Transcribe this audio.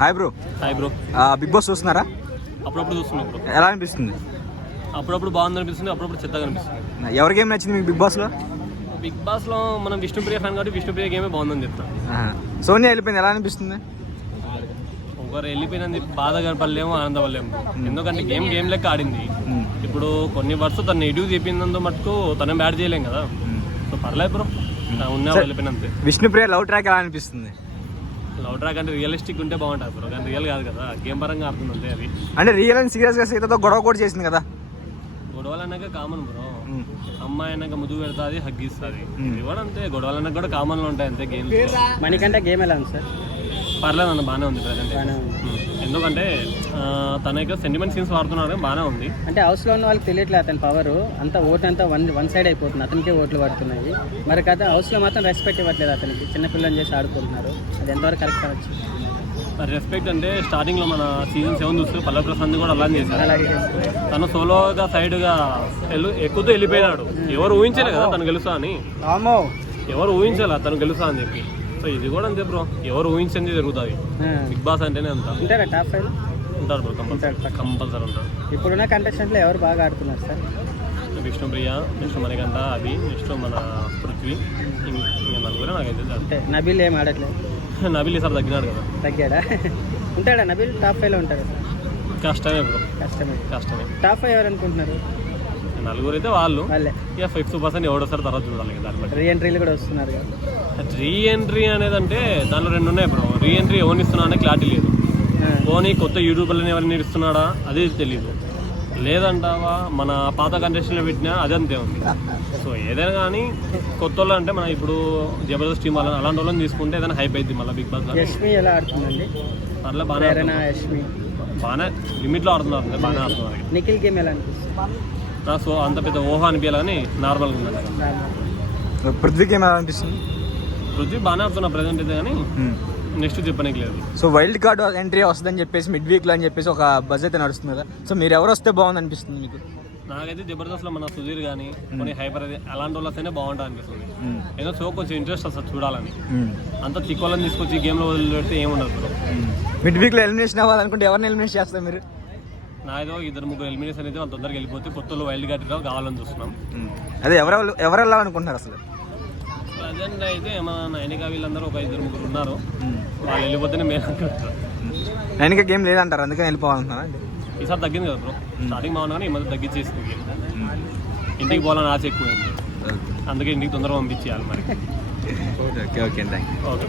Hi bro. Big boss చూస్తున్నారా? అప్పుడప్పుడు చూస్తున్నాం బ్రో. ఎలా అనిపిస్తుంది? అప్పుడప్పుడు బాగుంది అనిపిస్తుంది, అప్పుడప్పుడు చెత్తగా అనిపిస్తుంది. ఎవరి గేమ్ నచ్చింది మీకు బిగ్ బాస్లో? బిగ్ బాస్లో మనం విష్ణుప్రియ ఫ్యాన్ కాబట్టి విష్ణుప్రియ గేమే బాగుందని చెప్తాం. సోనియా వెళ్ళిపోయింది, ఎలా అనిపిస్తుంది? ఒకరు వెళ్ళిపోయినది బాధ కనపడలేము, ఆనందపడలేము. ఎందుకంటే గేమ్ లెక్క ఆడింది. ఇప్పుడు కొన్ని వర్షం తను నెగిటివ్ చెప్పిందంతో మటుకు తను బ్యాడ్ చేయలేం కదా. సో పర్లేదు బ్రో, ఉన్నా వెళ్ళిపోయినంతే. విష్ణుప్రియ లవ్ ట్రాక్ ఎలా అనిపిస్తుంది? లవ్ ట్రాక్ అంటే రియలిస్టిక్ ఉంటే బాగుంటుంది బ్రో, కానీ రియల్ కాదు కదా, గేమ్ పరంగా ఆడుతుంది అంతే. అది అంటే రియల్ అండ్ సీరియస్గా సీతతో గొడవ కూడా చేసింది కదా. గొడవలు అన్నాక కామన్ బ్రో, అమ్మాయి అన్నాక ముద్దు పెడుతుంది, హగ్ ఇస్తుంది. ఇది కూడా అంతే, గొడవలు అన్నాక కూడా కామన్లో ఉంటాయి అంతే. గేమ్ మనకంటే గేమ్ ఎలా ఉంది సార్? పర్లేదు అన్న, బాగానే ఉంది ప్రజెంట్. ఎందుకంటే తనకి సెంటిమెంట్ సీన్స్ వాడుతున్నాడు, బాగానే ఉంది. అంటే హౌస్లో ఉన్న వాళ్ళకి తెలియట్లేదు అతని పవర్ అంతా, ఓటు అంతా వన్ సైడ్ అయిపోతుంది, అతనికే ఓట్లు పడుతున్నాయి. మరి కదా హౌస్లో మాత్రం రెస్పెక్ట్ ఇవ్వట్లేదు అతనికి, చిన్నపిల్లని చేసి ఆడుకుంటున్నారు. అది ఎంతవరకు కరెక్ట్ అవ్వచ్చు? మరి రెస్పెక్ట్ అంటే స్టార్టింగ్లో మన సీజన్ 7 చూస్తే పల్లవి ప్రశాంత్ కూడా అలానే చేశారు. తను సోలోగా సైడ్గా ఎక్కుతూ వెళ్ళిపోయినాడు. ఎవరు ఊహించలే కదా తను గెలుస్తా అని, ఎవరు ఊహించాలి తను గెలుస్తా అని చెప్పి. సో ఇది కూడా అంతే బ్రో, ఎవరు ఊహించింది జరుగుతుంది. బిగ్ బాస్ అంటేనే అంత ఉంటారా టాప్ 5? ఉంటారు బ్రో, కంపల్సరీ ఉంటారు. ఇప్పుడున్న కంటెస్టెంట్లు ఎవరు బాగా ఆడుతున్నారు సార్? విష్ణుప్రియ, నెక్స్ట్ మనకంట అభి, నెక్స్ట్ మన పృథ్వీ, ఇంకా నలుగురే నాకైతే. అంటే నబీల్ ఏం ఆడట్లేదు. నబీల్ ఈసారి తగ్గినాడు కదా. తగ్గాడా? ఉంటాడా నబీల్? టాప్ 5లో ఉంటాడు. కష్టమే బ్రో, కష్టమే. టాప్ 5 ఎవరు అనుకుంటున్నారు? నలుగురు అయితే వాళ్ళే. ఇక 50% ఎవడోసారి తర్వాత చూడాలి కదా. దాన్ని బట్టి రీఎంట్రీలు కూడా వస్తున్నారు కదా. రీఎంట్రీ అనేది అంటే దానిలో 2 ఉన్నాయి బ్రో. రీఎంట్రీ ఎవరిని ఇస్తున్నా అనే క్లారిటీ లేదు. పోనీ కొత్త యూట్యూబర్లని ఎవరిని ఇస్తున్నాడా అది తెలియదు. లేదంటావా మన పాత కంటెస్టెంట్లు పెట్టినా అదే అంతే ఉంది. సో ఏదైనా కానీ కొత్త వాళ్ళు అంటే మనం ఇప్పుడు జబర్దస్త్ టీం వాళ్ళని అలాంటి వాళ్ళని తీసుకుంటే ఏదైనా హైప్ అవుతుంది మళ్ళీ బిగ్ బాస్. యష్మి ఎలా ఆడుతుందండి? అట్లా బాగానే లిమిట్లో ఆడుతున్నారు, బాగానే ఆడుతున్నారు. నిఖిల్ గేమ్ ఎలా అనిపిస్తుంది? నాకు అంత పెద్ద ఊహ అనిపించాలి కానీ నార్మల్గా ఉన్నది. పృథ్వీ గేమ్ ఎలా అనిపిస్తుంది? పృథ్వీ బాగానే ఆడుతున్నా ప్రజెంట్ అయితే, కానీ నెక్స్ట్ చెప్పడానికి లేదు. సో వైల్డ్ కార్డ్ ఎంట్రీ వస్తుందని చెప్పేసి మిడ్ వీక్లో అని చెప్పేసి ఒక బజ్ అయితే నడుస్తుంది కదా. సో మీరు ఎవరు వస్తే బాగుంది అనిపిస్తుంది మీకు? నాకైతే జబర్దస్త్లో మన సుధీర్ కానీ కొన్ని హైపర్ అలాంటి వాళ్ళు వస్తేనే బాగుంటుంది అనిపిస్తుంది. ఏదో సో కొంచెం ఇంట్రెస్ట్ వస్తుంది చూడాలని. అంత తిక్కోళ్ళని తీసుకొచ్చి గేమ్లో వదిలిపెడితే ఏముండదు. మిడ్ వీక్లో ఎలిమినేషన్ అవ్వాలనుకుంటే ఎవరిని ఎలిమినేట్ చేస్తారు మీరు? నాదో 2-3 ఎలిమినేషన్ అయితే వాళ్ళు తొందరగా వెళ్ళిపోతే కొత్తలో వైల్డ్ కార్డ్ కావాలని చూస్తున్నాం. అదే ఎవరు వెళ్ళాలనుకుంటున్నారు అసలు? ప్రజెంట్ అయితే మన నైనిక వీళ్ళందరూ ఒక 2-3 ఉన్నారు. వాళ్ళు వెళ్ళిపోతేనే మేము అనుకుంటారు. నైనిక గేమ్ లేదంటారు, అందుకని వెళ్ళిపోవాలనుకున్నారా? ఈసారి తగ్గింది కదా బ్రో, స్టార్టింగ్ బాగున్నా కానీ ఈ మధ్య తగ్గించేసింది గేమ్. ఇంటికి పోవాలని ఆశ ఎక్కువైంది, అందుకే ఇంటికి తొందరగా పంపించేయాలి మరి. Okay thank you. ఓకే.